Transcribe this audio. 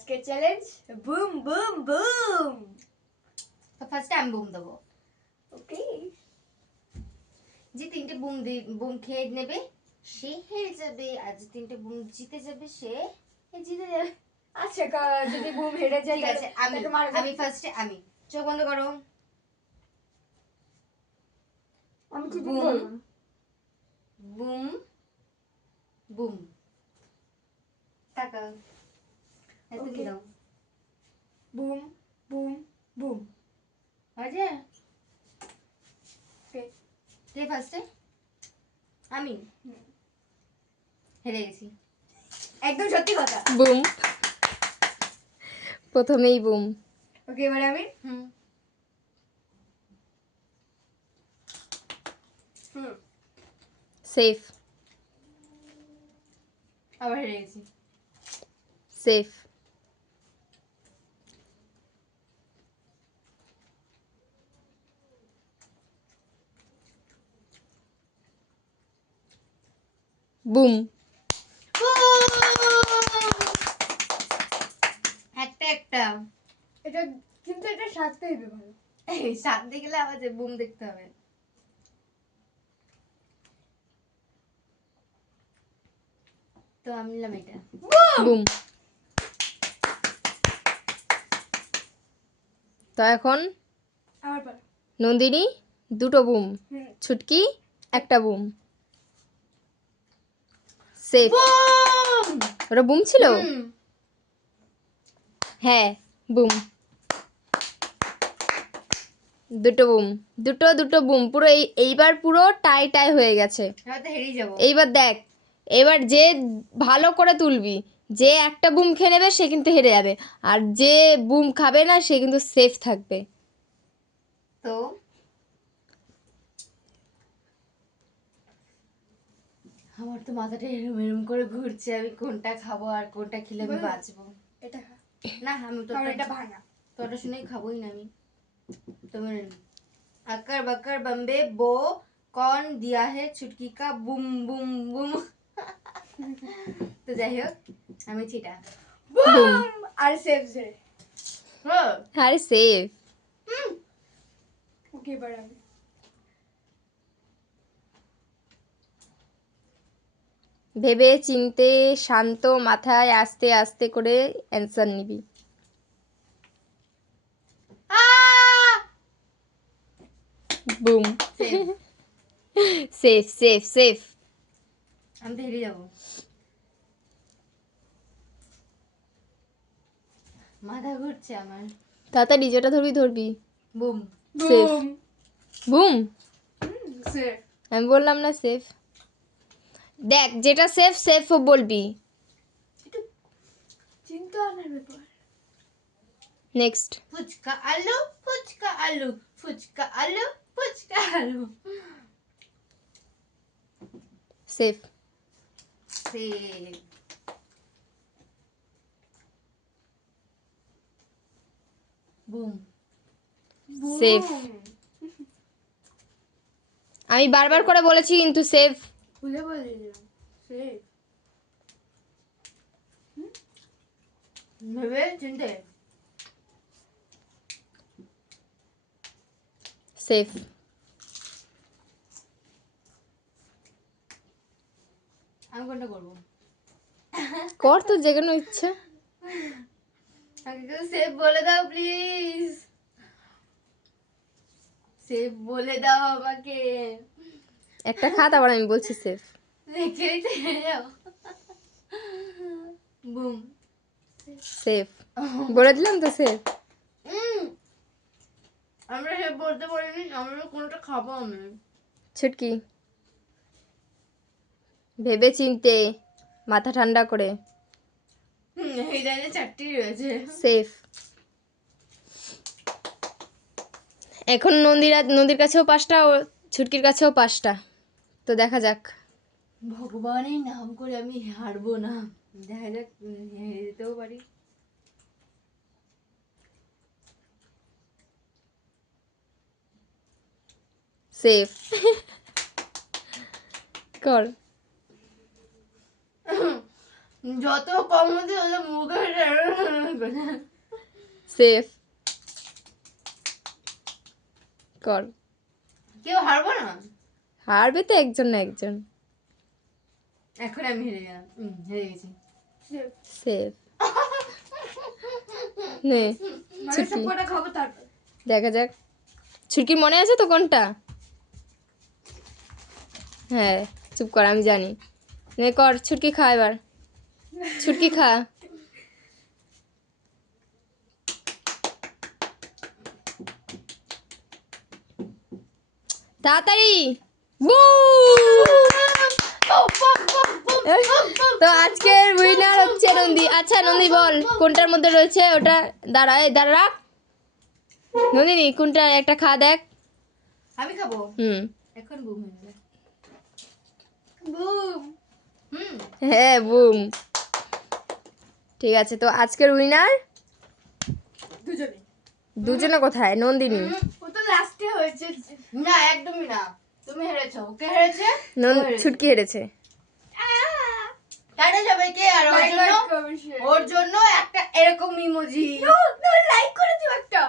আজকের challenge boom boom boom. তো ফার্স্টে আমি বুম দেবো। ওকে, যে তিনটে বুম খেয়ে নেবে সে হেরে যাবে, আর যে তিনটে বুম জিতে যাবে সে জিতে যাবে। আচ্ছা যদি বুম হেরে যায় ঠিক আছে, আমি ফার্স্টে আমি চোখ বন্ধ করো। আমি কি বুম বলবো? বুম বুম টাকা তুমি দাও। Boom boom boom. আরে কে ফার্স্টে? আমি হেরে গেছি। একদম সত্যি কথা। বুম, প্রথমেই বুম। ওকে, এবারে আমি সেফ আবার হেরে গেছি। Safe broom. একটা একটা এটা কিন্তু এটা সাথে হবে ভালো। এই সাত দিয়ে গেলে আবার যে বুম দেখতে হবে। তো আমি নিলাম এটা। বুম। তো এখন আমার পালা। নন্দিনী দুটো বুম, হুম। ছুটকি একটা বুম। সেফ। বুম ওটা বুম ছিল? হুম। হ্যাঁ বুম। দুটো বুম, দুটো দুটো বুম, পুরো এইবার পুরো টাই টাই হয়ে গেছে। এবার তো হেরেই যাবো। এইবার দেখ, এবার যে ভালো করে তুলবি, যে একটা বুম খেয়ে নেবে সে কিন্তু হেরে যাবে, আর যে বুম খাবে না সে কিন্তু সেফ থাকবে। তো আমার তো মাথাটা এরম এরম করে ঘুরছে, আমি কোনটা খাবো আর কোনটা খেলে আমি বলো। বাঁচবো। এটা খা। না আমি তো কারণ এটা ভাঙা। তোটা শুনেই খাবোই না আমি। तुम्हें अक्कर बक्कर बम्बे बो कौन दिया है छुटकी का बुम बुम बुम। তো যাই হোক আমি চিটা। বুম আর সেভ জে। আরে সেফ। ওকে, এবারে আমি ভেবে চিনতে শান্ত মাথায় আস্তে আস্তে করে অ্যান্সার নিবি। বুম। Safe safe safe. আমি তো হেরে যাবো। মাথা ঘুরছে আমার। তাড়াতাড়ি যেটা ধরবি ধরবি। Broom safe. Boom boom. Save. আমি বললাম না সেফ? দেখ যেটা সেফ সেফ বলবি। চিন্তা আনার ব্যাপার। নেক্সট। ফুচকা আলু ফুচকা আলু ফুচকা আলু ফুচকা আলু। সেফ। সে বুম সেফ। আমি বারবার করে বলেছি কিন্তু সেফ। ভুলে বলে সেভ। ভেবে চিনতে। সেফ। আমি কোনটা করবো? কর তো যে কোনো ইচ্ছা। আগে তো সেভ বলে দাও প্লিজ, সেভ বলে দাও আমাকে। একটা খা তারপর আমি বলছি সেফ। দেখেই তো হেরে যাও। বুম সেফ বলে দিলাম তো সেফ। আমরা সেভ বলতে পারিনি, আমরা কোনটা খাবো আমি। ছুটকি ভেবে চিনতে মাথা ঠান্ডা করে। এই লাইনে চারটি রয়েছে। সেফ। এখন নদীর কাছেও 5টা, ও ছুটকির কাছেও 5টা। তো দেখা যাক। ভগবানের নাম করে আমি হারবো না, দেখা যাক হেরে যেতেও পারি। সেফ। কর। যত কম হচ্ছে তত মুখে সেফ কর। কেউ হারবো না। হারবে তো একজন না একজন। এখন আমি হেরে গেলাম, হেরে গেছি। Safe. সেফ নে মানে ছুটকি সব কটা খাবো তারপর। দেখা যাক। ছুটকি মনে আছে তো কোনটা? হ্যাঁ চুপ কর, আমি জানি। নে কর, ছুটকি খা এবার, ছুটকি খা। তাড়াতাড়ি। তো আজকের উইনার হচ্ছে নন্দী। আচ্ছা নন্দী বল কোনটার মধ্যে রয়েছে ওটা। দাঁড়া, এই দাঁড়া রাখ। নন্দিনী কোনটা একটা খা দেখ। আমি খাবো এখন, বুম হয়ে যাবে। বুম। হ্যাঁ বুম। ঠিক আছে, তো আজকের উইনার দুজনে। দুজনে কোথায়? নন্দিনী। ও তো লাস্টে হয়েছে। না একদমই না, তুমি হেরেছো। কে হেরেছে? ছুটকি হেরেছে। টাটা সবাইকে। আর ওর জন্য একটা এরকম ইমোজি। লাইক করে দিও একটা।